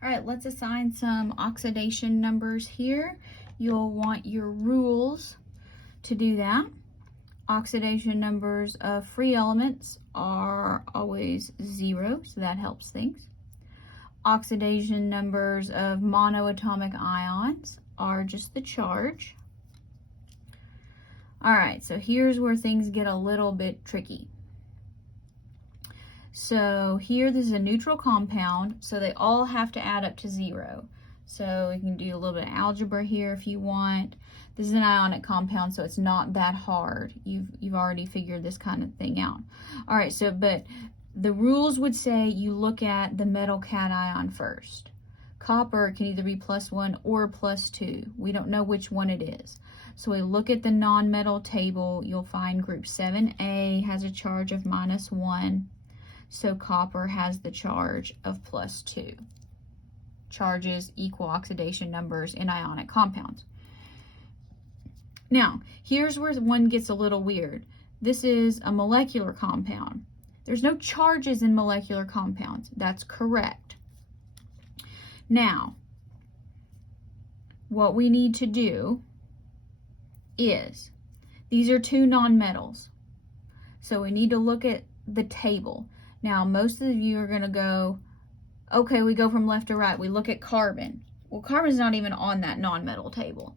All right, let's assign some oxidation numbers here. You'll want your rules to do that. Oxidation numbers of free elements are always 0, so that helps things. Oxidation numbers of monoatomic ions are just the charge. All right, so here's where things get a little bit tricky. So here, this is a neutral compound, so they all have to add up to 0. So you can do a little bit of algebra here if you want. This is an ionic compound, so it's not that hard. You've already figured this kind of thing out. All right, so but the rules would say you look at the metal cation first. Copper can either be +1 or +2. We don't know which one it is. So we look at the non-metal table. You'll find group 7A has a charge of -1. So copper has the charge of +2. Charges equal oxidation numbers in ionic compounds. Now, here's where one gets a little weird. This is a molecular compound. There's no charges in molecular compounds. That's correct. Now, what we need to do is, these are two nonmetals. So we need to look at the table. Now, most of you are going to go, okay, we go from left to right. We look at carbon. Well, carbon's not even on that nonmetal table.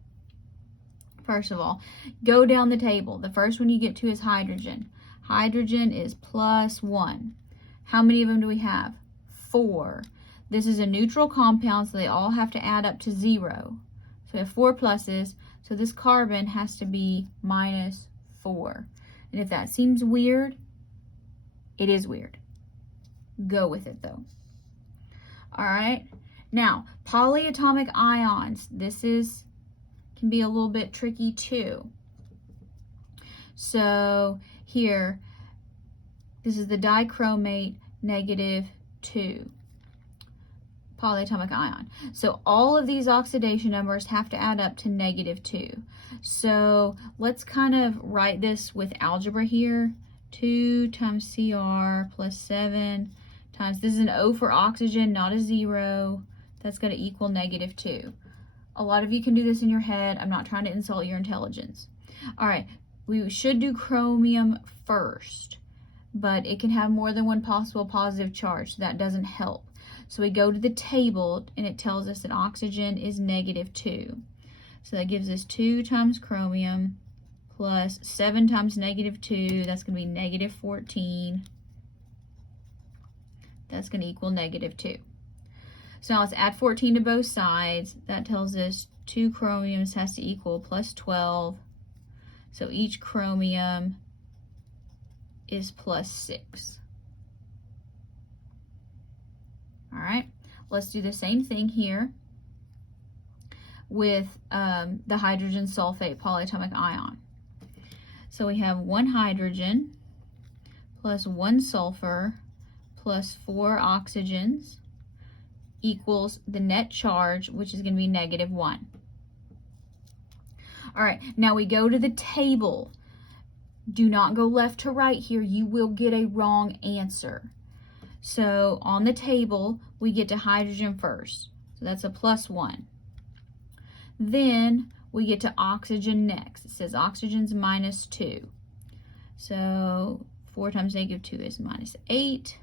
First of all, go down the table. The first one you get to is hydrogen. Hydrogen is +1. How many of them do we have? 4. This is a neutral compound, so they all have to add up to 0. So we have 4 pluses, so this carbon has to be -4. And if that seems weird, it is weird. Go with it though. All right. Now, polyatomic ions. This can be a little bit tricky too. So here, this is the dichromate -2 polyatomic ion. So all of these oxidation numbers have to add up to -2. So let's kind of write this with algebra here. 2 times Cr plus 7 times, this is an O for oxygen, not a 0. That's going to equal -2. A lot of you can do this in your head. I'm not trying to insult your intelligence. All right, we should do chromium first, but it can have more than one possible positive charge, so that doesn't help. So we go to the table, and it tells us that oxygen is -2. So that gives us 2 times chromium plus 7 times -2. That's going to be -14. That's going to equal -2. So now let's add 14 to both sides. That tells us 2 chromiums has to equal +12. So each chromium is +6. All right, let's do the same thing here with the hydrogen sulfate polyatomic ion. So we have 1 hydrogen plus 1 sulfur plus 4 oxygens equals the net charge, which is going to be -1. All right, now we go to the table. Do not go left to right here. You will get a wrong answer. So on the table, we get to hydrogen first. So that's a +1. Then we get to oxygen next. It says oxygen's -2. So 4 times -2 is -8.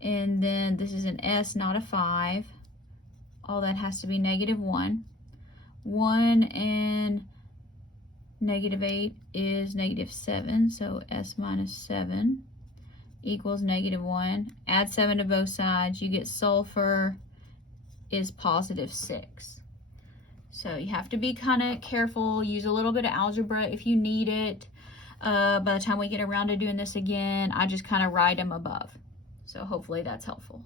And then this is an S, not a 5. All that has to be -1. 1 and -8 is -7. So S -7 equals -1. Add 7 to both sides. You get sulfur is +6. So you have to be kind of careful. Use a little bit of algebra if you need it. By the time we get around to doing this again, I just kind of write them above. So hopefully that's helpful.